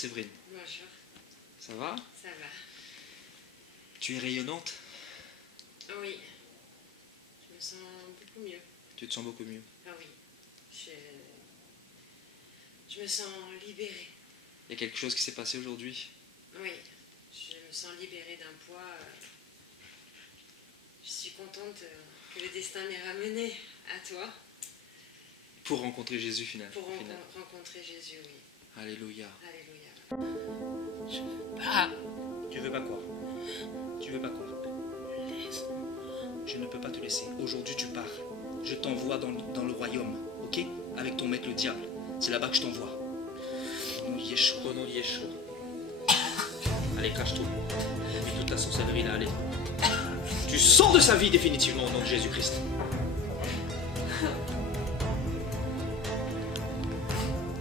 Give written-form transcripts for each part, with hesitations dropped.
Séverine. Bonjour. Ça va? Ça va. Tu es rayonnante? Oui. Je me sens beaucoup mieux. Tu te sens beaucoup mieux? Ah oui. Je me sens libérée. Il y a quelque chose qui s'est passé aujourd'hui? Oui. Je me sens libérée d'un poids. Je suis contente que le destin m'ait ramenée à toi. Pour rencontrer Jésus finalement. Pour rencontrer Jésus, oui. Alléluia. Alléluia. Je veux pas. Tu veux pas quoi? Tu veux pas quoi? Je ne peux pas te laisser. Aujourd'hui tu pars. Je t'envoie dans le royaume, ok? Avec ton maître le diable. C'est là-bas que je t'envoie. Au nom de Yeshua. Au nom de Yeshua. Allez, cache-toi. Et toute la sorcellerie là, allez. Tu sors de sa vie définitivement au nom de Jésus-Christ.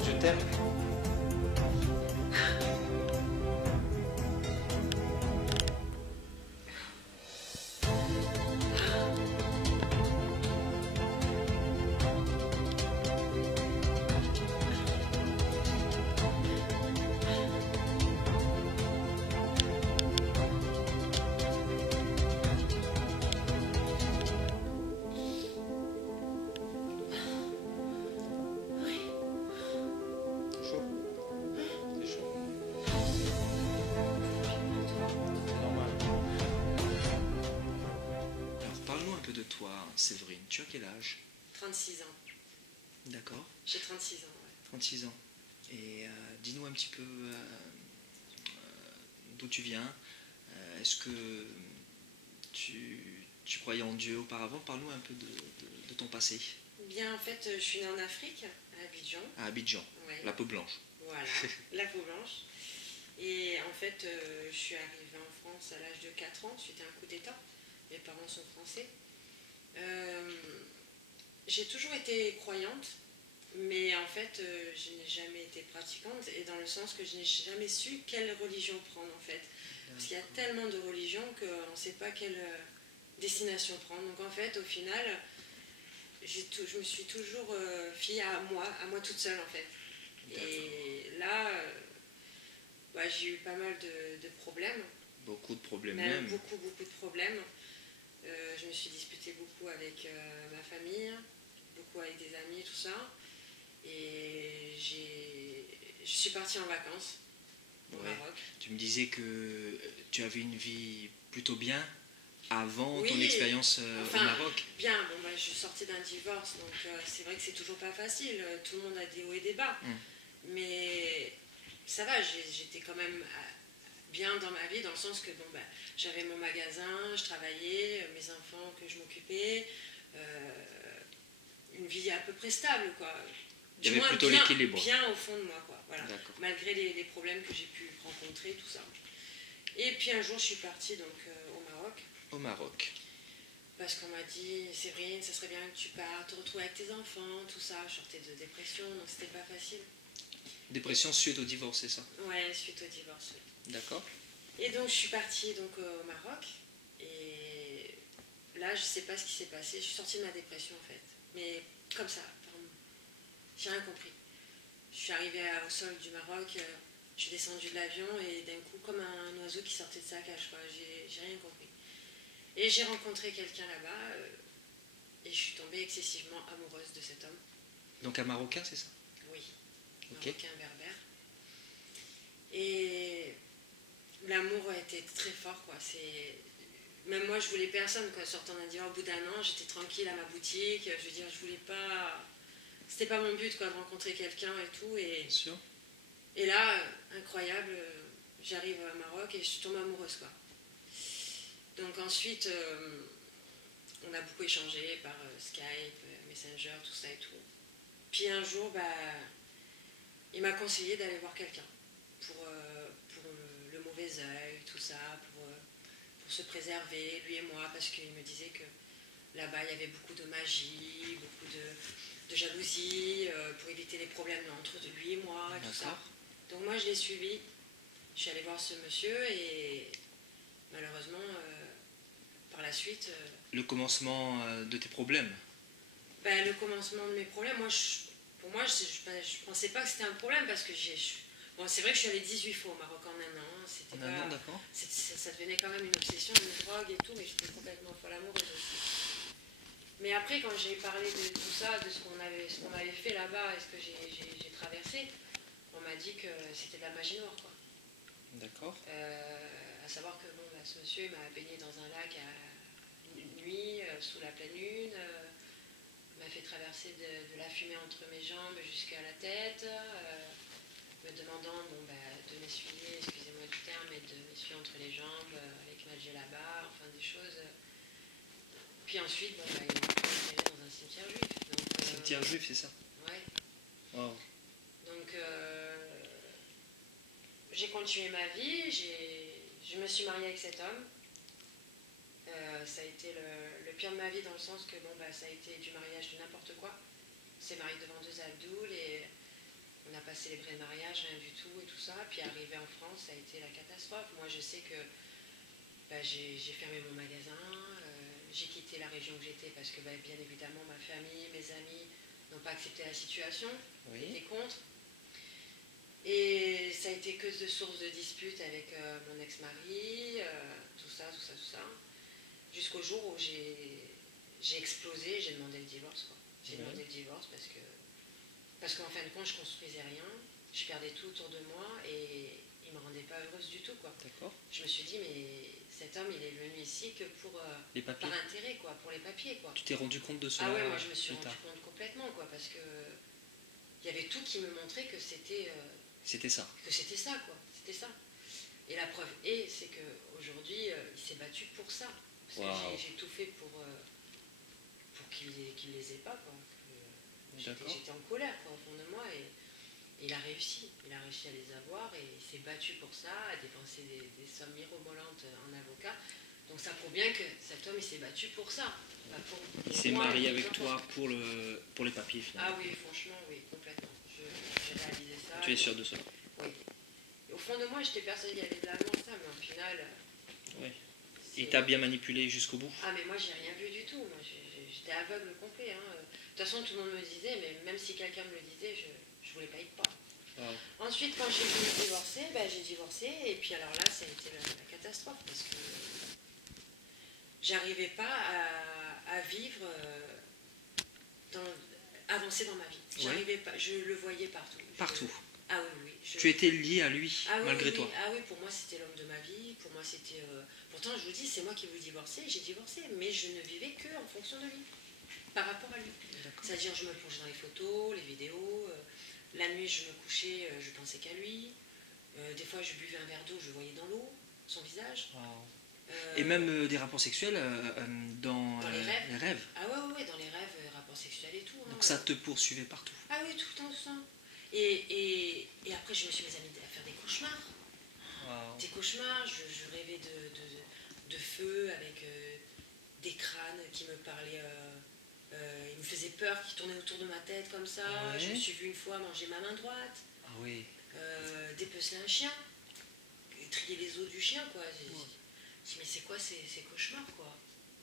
Je t'aime. De toi, Séverine, tu as quel âge? 36 ans. D'accord. J'ai 36 ans, ouais. 36 ans. Et dis-nous un petit peu d'où tu viens. Est-ce que tu croyais en Dieu auparavant? Parle-nous un peu de ton passé. Bien, en fait, je suis née en Afrique, à Abidjan. À Abidjan, ouais. La peau blanche. Voilà, la peau blanche. Et en fait, je suis arrivée en France à l'âge de 4 ans, suite à un coup d'État. Mes parents sont français. J'ai toujours été croyante, mais en fait, je n'ai jamais été pratiquante, et dans le sens que je n'ai jamais su quelle religion prendre, en fait. Parce qu'il y a tellement de religions qu'on ne sait pas quelle destination prendre. Donc en fait, au final, je me suis toujours fiée à moi toute seule, en fait. Et là, j'ai eu pas mal de problèmes. Beaucoup de problèmes même. Beaucoup de problèmes. Je me suis disputée beaucoup avec ma famille, beaucoup avec des amis, tout ça. Et je suis partie en vacances au Maroc. Tu me disais que tu avais une vie plutôt bien avant ton oui, expérience au Maroc. Bien, je suis sortie d'un divorce, donc c'est vrai que c'est toujours pas facile. Tout le monde a des hauts et des bas. Mais ça va, j'étais quand même bien dans ma vie, dans le sens que j'avais mon magasin, je travaillais, mes enfants que je m'occupais, une vie à peu près stable, quoi. Du moins plutôt l'équilibre. Bien au fond de moi, quoi. Voilà. Malgré les problèmes que j'ai pu rencontrer, tout ça. Et puis un jour, je suis partie donc au Maroc. Au Maroc. Parce qu'on m'a dit, Séverine, ça serait bien que tu partes, te retrouver avec tes enfants, tout ça. Je sortais de dépression, donc c'était pas facile. Dépression suite au divorce, c'est ça? Ouais, suite au divorce, oui. D'accord. Et donc je suis partie donc, au Maroc, et là je sais pas ce qui s'est passé, je suis sortie de ma dépression en fait, mais comme ça, j'ai rien compris. Je suis arrivée au sol du Maroc, je suis descendue de l'avion et d'un coup comme un oiseau qui sortait de sa cage, quoi, j'ai rien compris. Et j'ai rencontré quelqu'un là-bas et je suis tombée excessivement amoureuse de cet homme. Donc un Marocain, c'est ça? Oui, okay. Marocain berbère. Et l'amour a été très fort, quoi. Même moi, je voulais personne, quoi. Sortant d'un divorce, au bout d'un an, j'étais tranquille à ma boutique. Je veux dire, je voulais pas. C'était pas mon but, quoi, de rencontrer quelqu'un et tout. Bien sûr. Et là, incroyable, j'arrive au Maroc et je suis tombée amoureuse, quoi. Donc ensuite, on a beaucoup échangé par Skype, Messenger, tout ça et tout. Puis un jour, il m'a conseillé d'aller voir quelqu'un pour le mauvais œil, tout ça, pour se préserver, lui et moi, parce qu'il me disait que là-bas, il y avait beaucoup de magie, beaucoup de jalousie, pour éviter les problèmes entre lui et moi, et tout ça. Donc moi, je l'ai suivi, je suis allée voir ce monsieur, et malheureusement, par la suite... Le commencement de tes problèmes? Le commencement de mes problèmes, pour moi, je pensais pas que c'était un problème, parce que Bon, c'est vrai que je suis allée 18 fois au Maroc en un an. C'était En un an, d'accord. ça devenait quand même une obsession, une drogue et tout, mais j'étais complètement folle amoureuse aussi. Mais après, quand j'ai parlé de tout ça, de ce qu'on avait fait là-bas et ce que j'ai traversé, on m'a dit que c'était de la magie noire, quoi. D'accord. À savoir que bon, bah, ce monsieur m'a baigné dans un lac à nuit, sous la pleine lune, m'a fait traverser de la fumée entre mes jambes jusqu'à la tête, me demandant bon, bah, de m'essuyer, excusez-moi du terme, mais de m'essuyer entre les jambes avec ma djellaba, enfin des choses. Puis ensuite, bon, bah, il m'a enterré dans un cimetière juif. Donc, Cimetière juif, c'est ça? Ouais. Wow. Donc, j'ai continué ma vie, je me suis mariée avec cet homme. Ça a été le pire de ma vie dans le sens que bon, bah, ça a été du mariage de n'importe quoi. On s'est marié devant 2 abdouls et on n'a pas célébré le mariage, rien du tout et tout ça. Puis arrivé en France, ça a été la catastrophe. Moi, je sais que bah, j'ai fermé mon magasin, j'ai quitté la région où j'étais parce que bah, bien évidemment ma famille, mes amis n'ont pas accepté la situation, Oui. étaient contre. Et ça a été que de sources de disputes avec mon ex-mari, tout ça. Jusqu'au jour où j'ai explosé, j'ai demandé le divorce, quoi. J'ai demandé le divorce parce qu'en fin de compte, je construisais rien, je perdais tout autour de moi et il me rendait pas heureuse du tout, quoi. D'accord. Je me suis dit, mais cet homme, il est venu ici que pour Les papiers. par intérêt, quoi, pour les papiers, quoi. Tu t'es rendu compte de cela? Ah ouais, moi je me suis plus rendu tard. compte complètement, quoi, parce que il y avait tout qui me montrait que c'était C'était ça. quoi. C'était ça. Et la preuve est, c'est qu'aujourd'hui, il s'est battu pour ça. Parce Wow. que j'ai tout fait pour qu'il les ait pas, quoi. J'étais en colère, quoi, au fond de moi, et il a réussi. Il a réussi à les avoir, et il s'est battu pour ça, à dépenser des sommes mirobolantes en avocat. Donc ça prouve bien que cet homme, il s'est battu pour ça. Il s'est marié avec toi pour les papiers, finalement. Ah oui, franchement, oui, complètement. J'ai réalisé ça. Tu es sûr de cela? Oui. Et au fond de moi, j'étais persuadée qu'il y avait de l'amour, ça, mais au final... Oui. Il t'a bien manipulé jusqu'au bout? Ah, mais moi, j'ai rien vu du tout. Moi, j'étais aveugle complet. Hein. De toute façon, tout le monde me disait, mais même si quelqu'un me le disait, je voulais pas y croire. Wow. Ensuite, quand j'ai voulu divorcer, j'ai divorcé, et puis alors là, ça a été la catastrophe, parce que j'arrivais pas à vivre, avancer dans ma vie. J'arrivais pas, je le voyais partout. Partout? Ah oui. Tu étais lié à lui, malgré toi? Ah oui, pour moi, c'était l'homme de ma vie. Pour moi, c'était... Pourtant, je vous dis, c'est moi qui veux divorcer, j'ai divorcé, mais je ne vivais que en fonction de lui, par rapport à lui. C'est-à-dire, je me plongeais dans les photos, les vidéos. La nuit, je me couchais, je pensais qu'à lui. Des fois, je buvais un verre d'eau, je voyais dans l'eau son visage. Wow. Et même des rapports sexuels dans les rêves? Ah ouais, dans les rêves, rapports sexuels et tout. Hein, donc ça te poursuivait partout? Ah oui, tout le temps, tout le temps. Et après, je me suis mise à faire des cauchemars. Wow. Des cauchemars, je rêvais de feu avec des crânes qui me parlaient... il me faisait peur, qui tournaient autour de ma tête comme ça. Ouais. Je me suis vue une fois manger ma main droite. Ah oui. Dépecer un chien. Trier les os du chien, quoi. Je dis, mais c'est quoi ces cauchemars, quoi?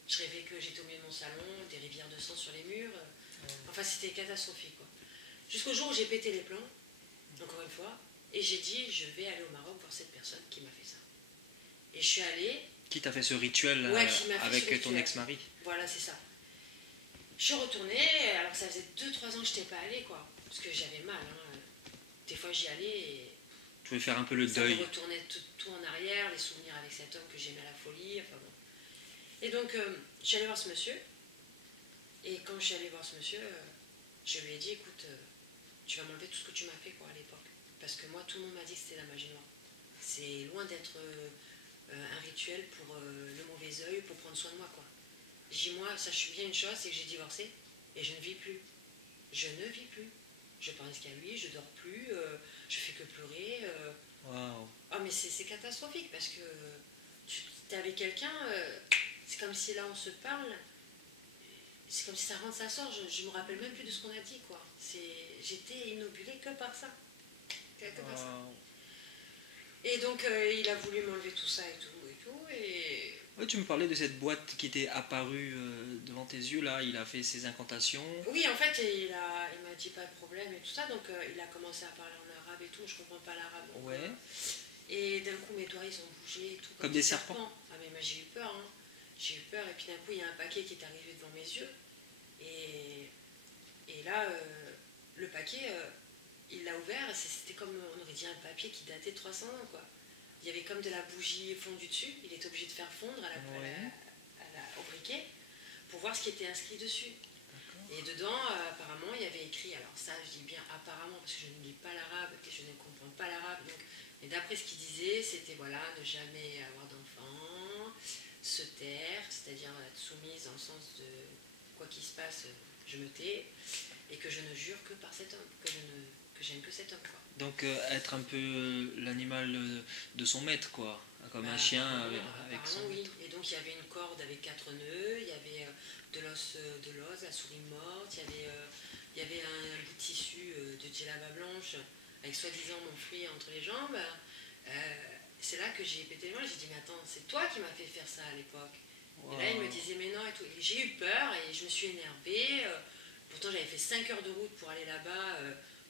Je rêvais que j'étais au milieu de mon salon, des rivières de sang sur les murs. Enfin, c'était catastrophique, quoi. Jusqu'au jour où j'ai pété les plombs, encore une fois, et j'ai dit, je vais aller au Maroc voir cette personne qui m'a fait ça. Et je suis allée... Qui t'a fait ce rituel avec ton ex-mari? Voilà, c'est ça. Je suis retournée, alors que ça faisait 2-3 ans que je n'étais pas allée, quoi. Parce que j'avais mal, hein. Des fois, j'y allais et... Tu voulais faire un peu le deuil. Ça me retournait tout en arrière, les souvenirs avec cet homme que j'aimais à la folie, enfin bon. Et donc, je suis allée voir ce monsieur. Et quand je suis allée voir ce monsieur, je lui ai dit, écoute, tu vas m'enlever tout ce que tu m'as fait, quoi, à l'époque. Parce que moi, tout le monde m'a dit que c'était la magie noire. C'est loin d'être un rituel pour le mauvais œil, pour prendre soin de moi, quoi. J'ai dit, moi, sache bien une chose, c'est que j'ai divorcé et je ne vis plus. Je ne vis plus. Je pense qu'à lui, je dors plus, je fais que pleurer. Wow. Oh, mais c'est catastrophique parce que tu es avec quelqu'un, c'est comme si là on se parle, c'est comme si ça rentre, ça sort, je me rappelle même plus de ce qu'on a dit, quoi. J'étais innobulée que par ça. Par ça. Et donc il a voulu m'enlever tout ça et tout, et Ouais, tu me parlais de cette boîte qui était apparue devant tes yeux, là, il a fait ses incantations. Oui, en fait, il m'a dit pas de problème et tout ça, donc il a commencé à parler en arabe et tout, je comprends pas l'arabe. Donc, Ouais. et d'un coup, mes doigts, ils ont bougé et tout. Comme des serpents. Ah, mais moi, j'ai eu peur, hein. J'ai eu peur, et puis d'un coup, il y a un paquet qui est arrivé devant mes yeux. Et là, le paquet, il l'a ouvert, c'était comme, on aurait dit un papier qui datait de 300 ans, quoi. Il y avait comme de la bougie fondue dessus, il était obligé de faire fondre au briquet pour voir ce qui était inscrit dessus. Et dedans, apparemment, il y avait écrit, alors ça, je dis bien apparemment, parce que je ne lis pas l'arabe et je ne comprends pas l'arabe, donc, mais d'après ce qu'il disait, c'était voilà, ne jamais avoir d'enfant, se taire, c'est-à-dire être soumise dans le sens de quoi qu'il se passe, je me tais, et que je ne jure que par cet homme, que j'aime que cet homme, quoi. Donc être un peu l'animal de son maître, quoi. Comme un chien avec son oui. maître. Et donc il y avait une corde avec 4 nœuds, il y avait de l'os, la souris morte, il y avait un bout de tissu de djellaba blanche avec soi-disant mon fruit entre les jambes. C'est là que j'ai pété les mains, j'ai dit mais attends, c'est toi qui m'as fait faire ça à l'époque. Wow. Et là il me disait mais non et tout. Et j'ai eu peur et je me suis énervée. Pourtant j'avais fait 5 heures de route pour aller là-bas,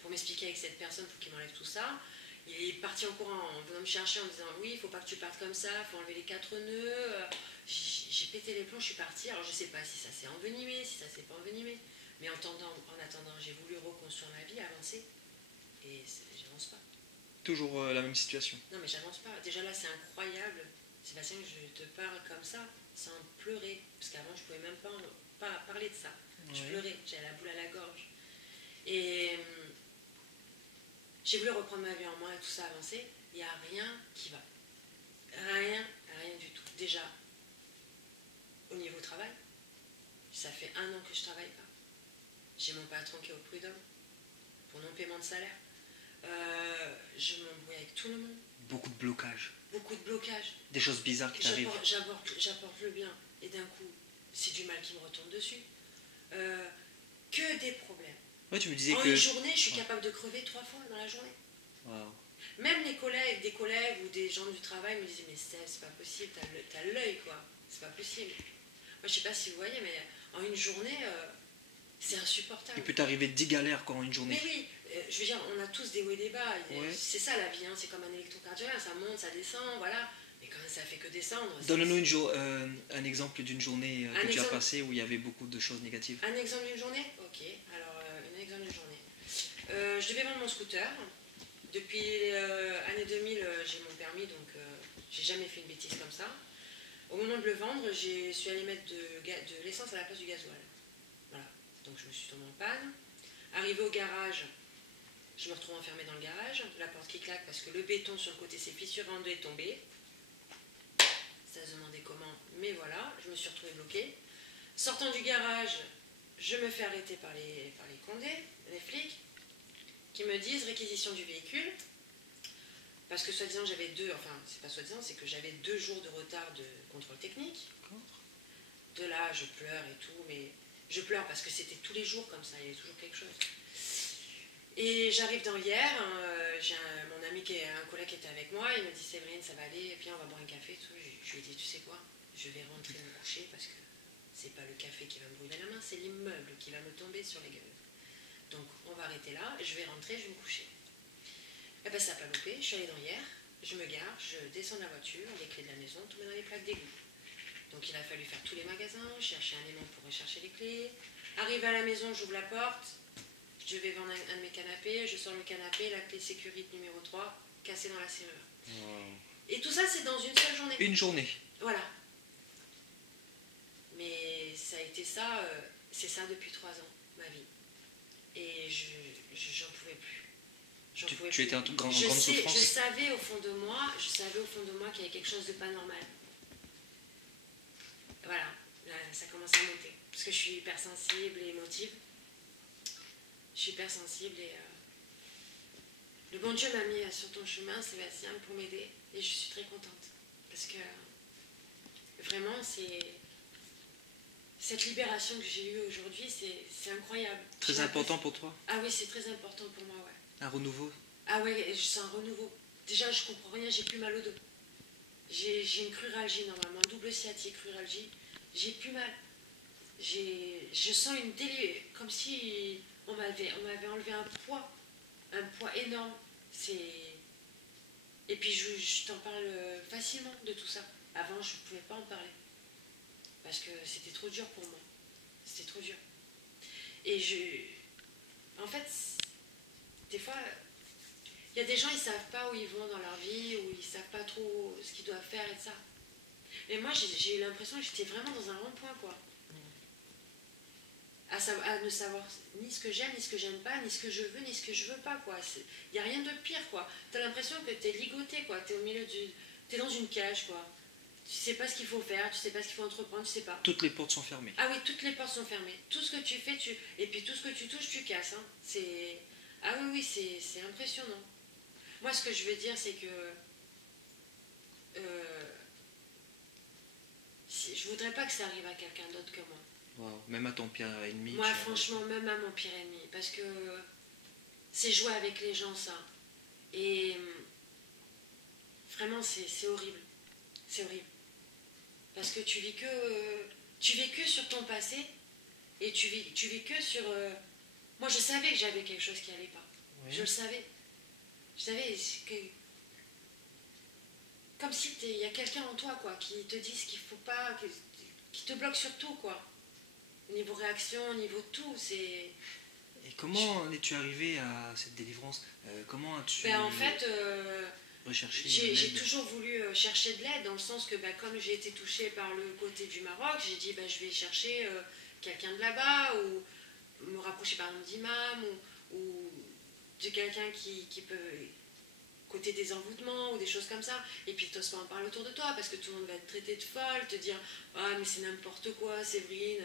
pour m'expliquer avec cette personne pour qu'il m'enlève tout ça. Il est parti en courant en venant me chercher en me disant oui, il faut pas que tu partes comme ça, il faut enlever les 4 nœuds. J'ai pété les plombs, je suis partie. Alors je sais pas si ça s'est envenimé, si ça s'est pas envenimé. Mais en attendant, j'ai voulu reconstruire ma vie, avancer. Et j'avance pas. Toujours la même situation. Non mais j'avance pas. Déjà là c'est incroyable. Sébastien, que je te parle comme ça, sans pleurer. Parce qu'avant je pouvais même pas parler de ça. Ouais. Je pleurais, j'avais la boule à la gorge. Et j'ai voulu reprendre ma vie en main et tout ça avancer. Il n'y a rien qui va. Rien du tout. Déjà, au niveau travail, ça fait 1 an que je ne travaille pas. J'ai mon patron qui est au prud'homme pour non-paiement de salaire. Je m'embrouille avec tout le monde. Beaucoup de blocages. Beaucoup de blocages. Des choses bizarres qui t'arrivent. J'apporte le bien. Et d'un coup, c'est du mal qui me retourne dessus. Que des problèmes. Ouais, tu me disais en que... une journée, je suis capable de crever 3 fois dans la journée. Wow. Même des collègues ou des gens du travail me disaient mais c'est pas possible, t'as l'œil quoi, c'est pas possible. Moi je sais pas si vous voyez mais en une journée c'est insupportable. Il peut t'arriver 10 galères quoi en une journée. Mais oui, je veux dire on a tous des hauts et des bas, ouais. C'est ça la vie, hein, c'est comme un électrocardiographe, ça monte, ça descend, voilà. Mais quand ça fait que descendre... Donne-nous un exemple d'une journée que tu as passée où il y avait beaucoup de choses négatives. Un exemple d'une journée? Ok, alors un exemple d'une journée. Je devais vendre mon scooter. Depuis l'année 2000, j'ai mon permis, donc j'ai jamais fait une bêtise comme ça. Au moment de le vendre, je suis allée mettre de l'essence à la place du gasoil. Voilà, donc je me suis tombée en panne. Arrivé au garage, je me retrouve enfermée dans le garage, la porte qui claque parce que le béton sur le côté s'est fissuré en deux et tombé. Ça se demandait comment, mais voilà, je me suis retrouvée bloquée. Sortant du garage, je me fais arrêter par les condés, les flics, qui me disent réquisition du véhicule, parce que soi-disant j'avais c'est pas soi-disant, c'est que j'avais 2 jours de retard de contrôle technique. De là, je pleure et tout, mais je pleure parce que c'était tous les jours comme ça, il y avait toujours quelque chose. Et j'arrive dans hier, j'ai mon ami un collègue qui était avec moi, il me dit Séverine, ça va aller, viens on va boire un café et tout. Je lui ai dit tu sais quoi, je vais rentrer me coucher parce que c'est pas le café qui va me brûler la main, c'est l'immeuble qui va me tomber sur les gueules. Donc on va arrêter là, je vais rentrer, je vais me coucher. Et ben ça n'a pas loupé, je suis allée dans hier, je me gare, je descends de la voiture, les clés de la maison, tout met dans les plaques d'égout. Donc il a fallu faire tous les magasins, chercher un aimant pour rechercher les clés. Arrivé à la maison, j'ouvre la porte, je vais vendre un de mes canapés, je sors le canapé, la clé de sécurité numéro 3, cassée dans la serrure. Wow. Et tout ça c'est dans une seule journée. Une journée. Voilà. Mais ça a été ça, c'est ça depuis 3 ans, ma vie. Et j'en pouvais plus. Tu étais en grande souffrance. Je savais au fond de moi qu'il y avait quelque chose de pas normal. Voilà, là, ça commence à monter. Parce que je suis hypersensible et émotive. Je suis hypersensible et le bon Dieu m'a mis sur ton chemin, Sébastien, pour m'aider. Et je suis très contente. Parce que vraiment, cette libération que j'ai eue aujourd'hui, c'est incroyable. Très important pour toi? Ah oui, c'est très important pour moi, ouais. Un renouveau? Ah ouais, je sens un renouveau. Déjà, je comprends rien, j'ai plus mal au dos. J'ai une cruralgie normalement, un double sciatique, cruralgie. J'ai plus mal. Je sens une comme si on m'avait enlevé un poids énorme. Et puis je t'en parle facilement de tout ça. Avant, je ne pouvais pas en parler. Parce que c'était trop dur pour moi. C'était trop dur. Et en fait, des fois, il y a des gens, ils ne savent pas où ils vont dans leur vie, ou ils ne savent pas trop ce qu'ils doivent faire et ça. Mais moi, j'ai eu l'impression que j'étais vraiment dans un rond-point, quoi. À ne savoir ni ce que j'aime, ni ce que j'aime pas, ni ce que je veux, ni ce que je veux pas, quoi. Il n'y a rien de pire, quoi. T'as l'impression que t'es ligoté, quoi. T'es au milieu t'es dans une cage, quoi. Tu sais pas ce qu'il faut faire, tu sais pas ce qu'il faut entreprendre, tu sais pas. Toutes les portes sont fermées. Ah oui, toutes les portes sont fermées. Tout ce que tu fais, et puis tout ce que tu touches, tu casses, hein. Ah oui, c'est impressionnant. Moi, ce que je veux dire, c'est que je voudrais pas que ça arrive à quelqu'un d'autre que moi. Wow. Même à ton pire ennemi. Moi, franchement, même à mon pire ennemi. Parce que c'est jouer avec les gens, ça. Et vraiment, c'est horrible. C'est horrible. Parce que tu vis que sur ton passé. Et tu vis que sur... Moi, je savais que j'avais quelque chose qui allait pas. Oui. Je le savais. Je savais que... Comme si il y a quelqu'un en toi, quoi, qui te dit ce qu'il faut pas, qui te bloque sur tout, quoi. Niveau réaction, niveau tout, c'est... Et comment es-tu arrivé à cette délivrance? Comment as-tu... En fait, j'ai toujours voulu chercher de l'aide, dans le sens que comme j'ai été touchée par le côté du Maroc, j'ai dit je vais chercher quelqu'un de là-bas, ou me rapprocher par exemple d'imam, ou de quelqu'un qui peut... côté des envoûtements ou des choses comme ça, et puis tu n'oses pas en parler autour de toi parce que tout le monde va te traiter de folle, te dire ah mais c'est n'importe quoi Séverine,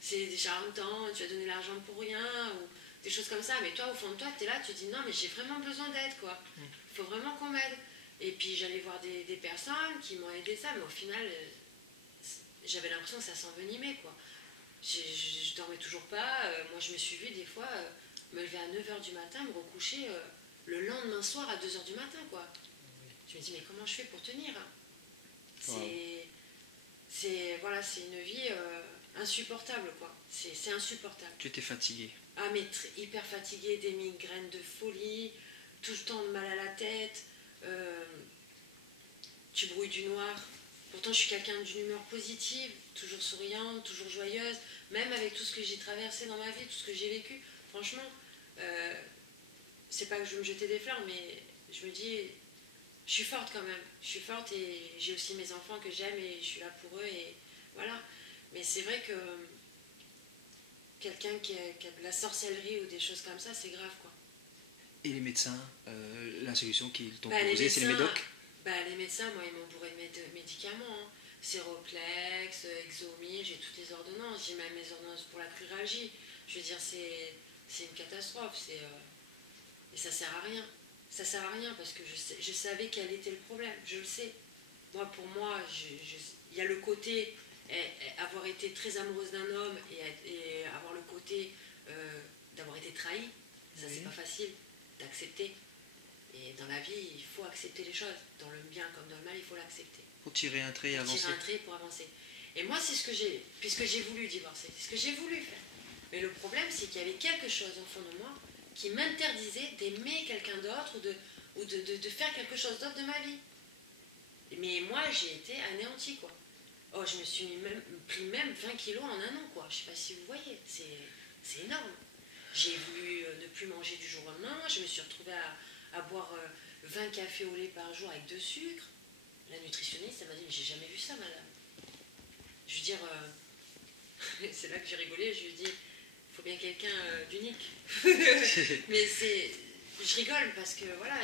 c'est des charlatans, tu as donné l'argent pour rien, ou des choses comme ça. Mais toi, au fond de toi, tu es là, tu te dis non mais j'ai vraiment besoin d'aide, quoi, il faut vraiment qu'on m'aide. Et puis j'allais voir des personnes qui m'ont aidé ça, mais au final j'avais l'impression que ça s'envenimait, quoi. Je dormais toujours pas, moi je me suis vue des fois me lever à 9h du matin, me recoucher le lendemain soir à 2h du matin, quoi. Oui. Je me dis mais comment je fais pour tenir, hein. Voilà, c'est une vie insupportable, quoi. C'est insupportable. Tu étais fatiguée? Ah mais hyper fatiguée, des migraines de folie, tout le temps de mal à la tête, tu brouilles du noir. Pourtant je suis quelqu'un d'une humeur positive, toujours souriante, toujours joyeuse, même avec tout ce que j'ai traversé dans ma vie, tout ce que j'ai vécu. Franchement, c'est pas que je veux me jeter des fleurs, mais je me dis, je suis forte quand même. Je suis forte et j'ai aussi mes enfants que j'aime et je suis là pour eux et voilà. Mais c'est vrai que quelqu'un qui a de la sorcellerie ou des choses comme ça, c'est grave, quoi. Et les médecins, la solution qu'ils t'ont proposée, c'est les médocs? Les médecins, moi, ils m'ont bourré de médicaments. Hein. Séroplex, Exomil, j'ai toutes les ordonnances. J'ai même mes ordonnances pour la cruralgie. Je veux dire, c'est une catastrophe. Et ça sert à rien. Ça sert à rien parce que je savais quel était le problème. Je le sais. Pour moi, il y a le côté avoir été très amoureuse d'un homme et avoir le côté d'avoir été trahie. Ça, c'est pas facile d'accepter. Et dans la vie, il faut accepter les choses. Dans le bien comme dans le mal, il faut l'accepter. Pour tirer un trait et avancer. Tirer un trait pour avancer. Et moi, c'est ce que puisque j'ai voulu divorcer, c'est ce que j'ai voulu faire. Mais le problème, c'est qu'il y avait quelque chose au fond de moi qui m'interdisait d'aimer quelqu'un d'autre ou de faire quelque chose d'autre de ma vie. Mais moi, j'ai été anéantie, quoi. Oh, je me suis pris même 20 kilos en un an, quoi. Je sais pas si vous voyez, c'est énorme. J'ai voulu ne plus manger du jour au lendemain, je me suis retrouvée à boire 20 cafés au lait par jour avec 2 sucres. La nutritionniste, elle m'a dit, mais j'ai jamais vu ça, madame. Je veux dire, c'est là que j'ai rigolé, je lui ai dit, il faut bien quelqu'un d'unique. Mais je rigole parce que, voilà,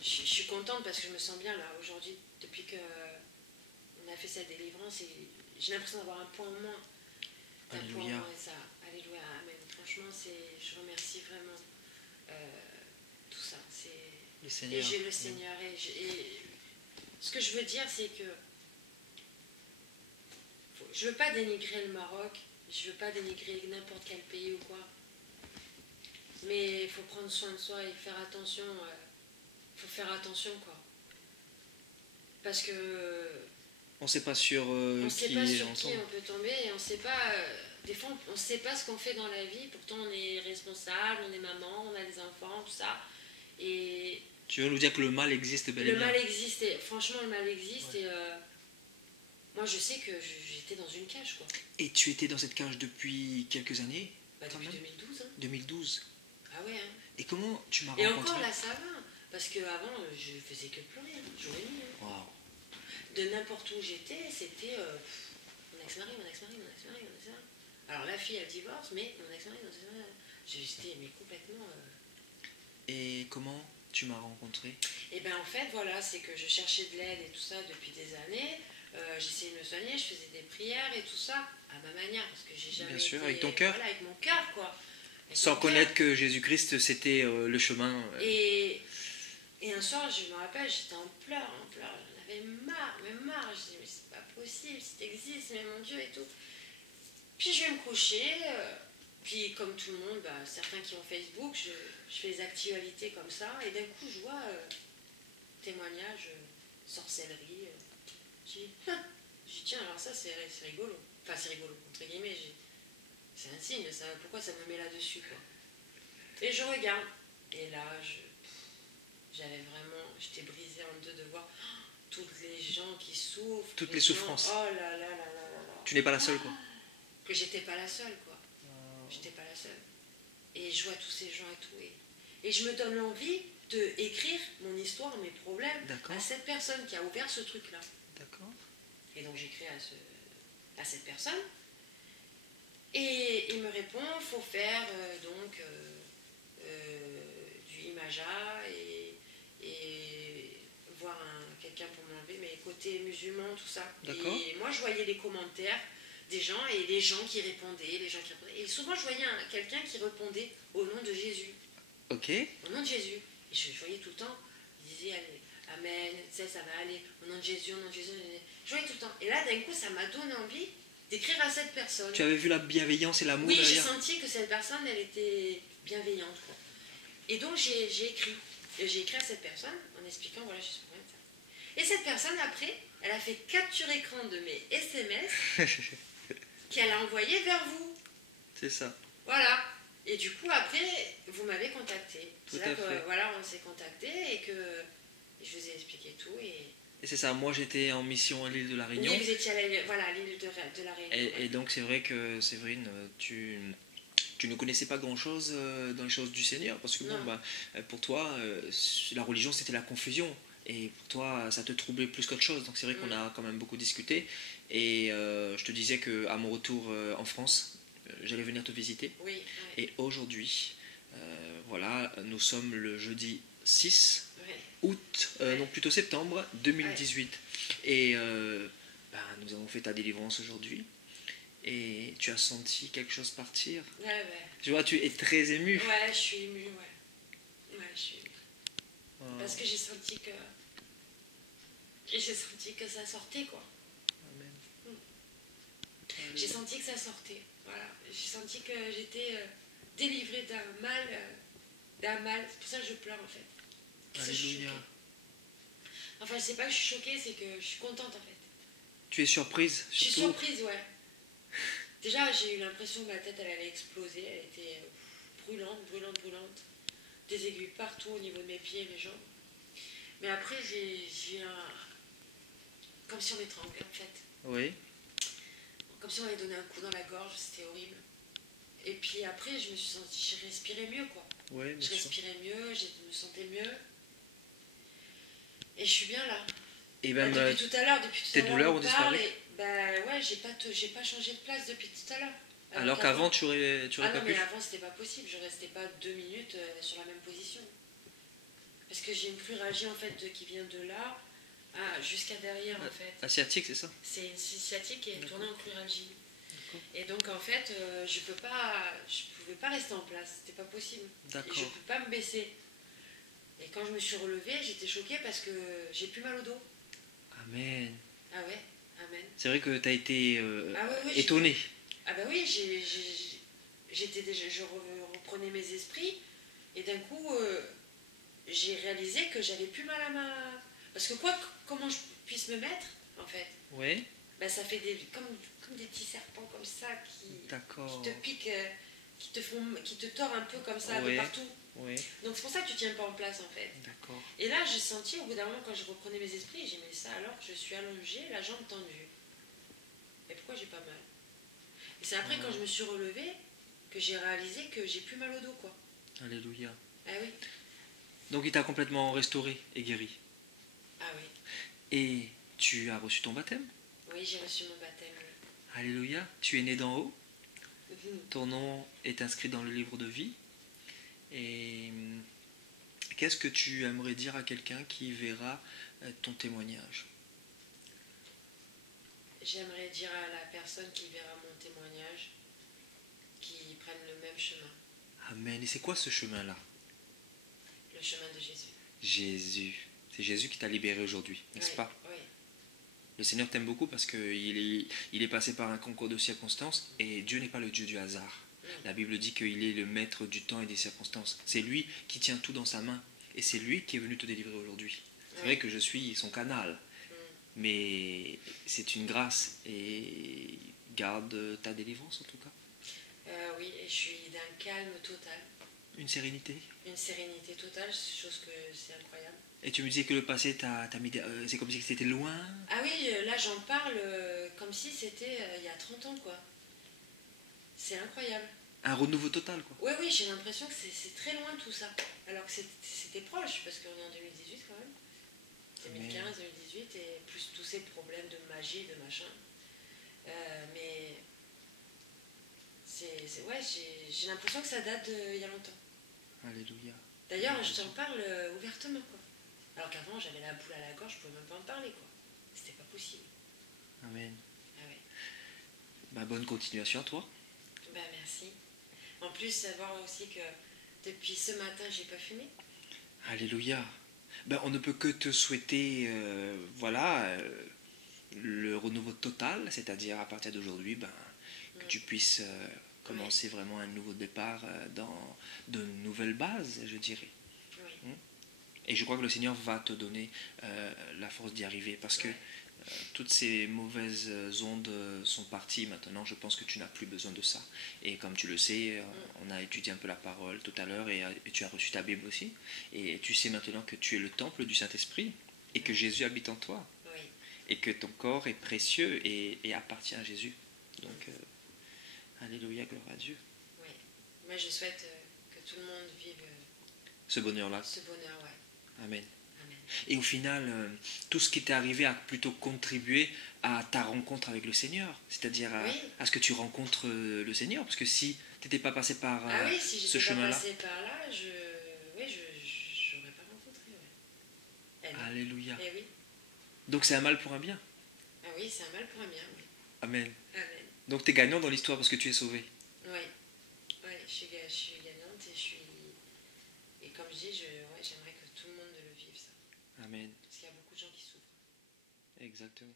je suis contente parce que je me sens bien, là, aujourd'hui, depuis qu'on a fait cette délivrance, et j'ai l'impression d'avoir un point en moins. Alléluia. Ça. Alléluia, amen. Franchement, je remercie vraiment tout ça. Le Seigneur. Et j'ai le Seigneur. Et ce que je veux dire, c'est que je ne veux pas dénigrer le Maroc, je ne veux pas dénigrer n'importe quel pays ou quoi. Mais il faut prendre soin de soi et faire attention. Il faut faire attention, quoi. Parce que On ne sait pas sur on ne sait qui pas sur on qui tombe. on peut tomber et on sait pas. Des fois, on ne sait pas ce qu'on fait dans la vie. Pourtant, on est responsable, on est maman, on a des enfants, tout ça. Et Tu veux nous dire que le mal existe bel et le bien? mal existe. Et, franchement, le mal existe. Ouais. Et moi, je sais que j'étais dans une cage, quoi. Et tu étais dans cette cage depuis quelques années? Bah, Quand depuis même 2012. Hein. 2012. Ah ouais. Hein. Et comment tu m'as Et rencontré? encore là, ça va. Parce qu'avant, je faisais que pleurer, hein, jour et nuit. Hein. Waouh. De n'importe où j'étais, c'était mon ex-mari, mon ex-mari, mon ex-mari, mon ex-mari. Alors la fille, elle divorce, mais mon ex-mari, mon ex-mari. J'étais mais complètement. Et comment tu m'as rencontré? Et ben en fait, voilà, c'est que je cherchais de l'aide et tout ça depuis des années. J'essayais de me soigner, je faisais des prières et tout ça, à ma manière, parce que j'ai jamais. Bien sûr, été, avec ton cœur. Voilà, avec mon cœur, quoi. Avec Sans mon connaître cœur. que Jésus-Christ, c'était le chemin. Et un soir, je me rappelle, j'étais en pleurs, j'en avais marre, mais marre. Je dis, mais c'est pas possible, si t'existes, mais mon Dieu et tout. Puis je vais me coucher, puis comme tout le monde, bah, certains qui ont Facebook, je fais les actualités comme ça, et d'un coup, je vois témoignages, sorcellerie. Je dis, tiens, alors ça, c'est rigolo. Enfin, c'est rigolo, entre guillemets, c'est un signe, ça, pourquoi ça me met là-dessus, quoi. Et je regarde, et là, j'étais brisée en deux de voir toutes les gens qui souffrent. Toutes les souffrances. Oh là là là là là là. Tu n'es pas la seule, quoi. Que j'étais pas la seule, quoi. J'étais pas la seule. Et je vois tous ces gens et tout. Et je me donne l'envie d'écrire mon histoire, mes problèmes D'accord. à cette personne qui a ouvert ce truc-là. D'accord. Et donc j'écris à cette personne. Et il me répond, faut faire du imaja et voir quelqu'un pour m'enlever, mais côté musulman, tout ça. D'accord. Et moi, je voyais les commentaires des gens et les gens qui répondaient, Et souvent, je voyais quelqu'un qui répondait au nom de Jésus. Ok. Au nom de Jésus. Et je voyais tout le temps, il disait, allez, Amen, tu sais, ça va aller, au nom de Jésus, au nom de Jésus. Je voyais tout le temps. Et là, d'un coup, ça m'a donné envie d'écrire à cette personne. Tu avais vu la bienveillance et l'amour Oui, j'ai derrière? senti que cette personne, elle était bienveillante, quoi. Et donc, j'ai écrit. Et j'ai écrit à cette personne en expliquant, voilà, je suis problème de ça. Et cette personne, après, elle a fait capture écran de mes SMS qu'elle a envoyé vers vous. C'est ça. Voilà. Et du coup, après, vous m'avez contacté. Tout C'est là à que, fait. voilà, on s'est contacté et que je vous ai expliqué tout. Et c'est ça, moi j'étais en mission à l'île de la Réunion. Oui, vous étiez à l'île de la Réunion. Et donc c'est vrai que, Séverine, tu ne connaissais pas grand-chose dans les choses du Seigneur. Parce que bon, Non. bah, pour toi, la religion c'était la confusion. Et pour toi, ça te troublait plus qu'autre chose. Donc c'est vrai qu'on a quand même beaucoup discuté. Et je te disais qu'à mon retour en France, j'allais venir te visiter. Oui. Ouais. Et aujourd'hui, voilà, nous sommes le jeudi 6 Ouais. août, non plutôt septembre 2018. Et nous avons fait ta délivrance aujourd'hui. Et tu as senti quelque chose partir. Ouais. Tu vois, tu es très ému. Ouais, je suis émue, ouais. Ouais, je suis émue. Parce que j'ai senti que ça sortait, quoi. Amen. J'ai senti que ça sortait. Voilà. J'ai senti que j'étais délivrée d'un mal. C'est pour ça que je pleure, en fait. Parce que je suis Alléluia. choquée. Enfin, c'est pas que je suis choquée, c'est que je suis contente, en fait. Tu es surprise, Je suis surtout. surprise, ouais. Déjà, j'ai eu l'impression que ma tête, elle allait exploser. Elle était brûlante. Des aiguilles partout au niveau de mes pieds et mes jambes. Mais après, j'ai un... Comme si on m'étranglait, en fait. Oui. Comme si on m'avait donné un coup dans la gorge, c'était horrible. Et puis après, j'ai respiré mieux, quoi. Ouais, bien Je sûr. respirais mieux, je me sentais mieux. Et je suis bien là. Et même Depuis tout à l'heure, tes douleurs ont disparu. Ouais, j'ai pas changé de place depuis tout à l'heure. alors qu'avant tu aurais Ah non, pas mais pu. avant c'était pas possible, je restais pas 2 minutes sur la même position. Parce que j'ai une pluralgie en fait qui vient de là jusqu'à derrière en fait. Asiatique, c'est ça? C'est une sciatique qui est tournée en pluralgie. D'accord. Et donc en fait, je pouvais pas rester en place, c'était pas possible. Et je D'accord. peux pas me baisser. Et quand je me suis relevée, j'étais choquée parce que j'ai plus mal au dos. Amen. Ah ouais, amen. C'est vrai que tu as été Ah oui, étonné. Ah bah oui, je reprenais mes esprits et d'un coup j'ai réalisé que j'avais plus mal Parce que comment je puisse me mettre, en fait, Oui. ben, ça fait comme des petits serpents comme ça qui D'accord. te piquent, qui te tordent un peu comme ça de Oui. partout. Oui. Donc c'est pour ça que tu tiens pas en place, en fait. D'accord. Et là, j'ai senti, au bout d'un moment, quand je reprenais mes esprits, j'ai mis ça alors que je suis allongée, la jambe tendue. Et pourquoi j'ai pas mal? Et c'est après, quand je me suis relevée, que j'ai réalisé que j'ai plus mal au dos, quoi. Alléluia. Ah oui. Donc il t'a complètement restauré et guéri. Ah oui. Et tu as reçu ton baptême. Oui, j'ai reçu mon baptême. Alléluia. Tu es né d'en haut. Oui. Ton nom est inscrit dans le livre de vie. Et qu'est-ce que tu aimerais dire à quelqu'un qui verra ton témoignage? J'aimerais dire à la personne qui verra mon témoignage qu'ils prennent le même chemin, Amen. Et c'est quoi ce chemin-là? le chemin de Jésus. Jésus. C'est Jésus qui t'a libéré aujourd'hui, n'est-ce Oui, pas? oui, Le Seigneur t'aime beaucoup parce qu'il est passé par un concours de circonstances et Dieu n'est pas le Dieu du hasard. La Bible dit qu'il est le maître du temps et des circonstances. C'est lui qui tient tout dans sa main et c'est lui qui est venu te délivrer aujourd'hui. C'est vrai que je suis son canal, mais c'est une grâce et garde ta délivrance en tout cas. oui, et je suis d'un calme total, Une sérénité. une sérénité totale, chose que c'est incroyable. Et tu me disais que le passé, c'est comme si c'était loin. Ah oui, là j'en parle comme si c'était il y a 30 ans, quoi. C'est incroyable. Un renouveau total, quoi. Oui, oui, j'ai l'impression que c'est très loin tout ça. Alors que c'était proche, parce qu'on est en 2018 quand même. 2015, 2018, et plus tous ces problèmes de magie, de machin. Mais ouais, j'ai l'impression que ça date d'il y a longtemps. Alléluia. D'ailleurs, je t'en parle ouvertement, quoi. Alors qu'avant, j'avais la boule à la gorge, je pouvais même pas en parler, quoi. C'était pas possible. Amen. Ah ouais. Bah, bonne continuation à toi. Ben merci. En plus, savoir aussi que depuis ce matin, j'ai pas fumé. Alléluia. Ben, on ne peut que te souhaiter, le renouveau total, c'est-à-dire à partir d'aujourd'hui, que tu puisses commencer vraiment un nouveau départ dans de nouvelles bases, je dirais. Oui. Et je crois que le Seigneur va te donner la force d'y arriver parce que toutes ces mauvaises ondes sont parties maintenant. Je pense que tu n'as plus besoin de ça. Et comme tu le sais, on a étudié un peu la parole tout à l'heure et tu as reçu ta Bible aussi. Et tu sais maintenant que tu es le temple du Saint-Esprit et que Jésus habite en toi. Oui. Et que ton corps est précieux et appartient à Jésus. Donc, alléluia, gloire à Dieu. Oui. Moi, je souhaite que tout le monde vive Ce bonheur-là. ce bonheur, ouais. Amen. Amen. Et au final, tout ce qui t'est arrivé a plutôt contribué à ta rencontre avec le Seigneur, c'est-à-dire à ce que tu rencontres le Seigneur, parce que si tu n'étais pas passé par si ce j'étais pas chemin-là... passée par là, je n'aurais pas rencontré, ouais. Alléluia. Eh oui. Donc c'est un mal pour un bien. Ah oui, c'est un mal pour un bien, oui. Amen. Amen. Donc tu es gagnant dans l'histoire parce que tu es sauvé. Oui. Ouais, je suis gagnante et comme je dis, j'aimerais que tout le monde le vive, ça. Amen. Parce qu'il y a beaucoup de gens qui souffrent. Exactement.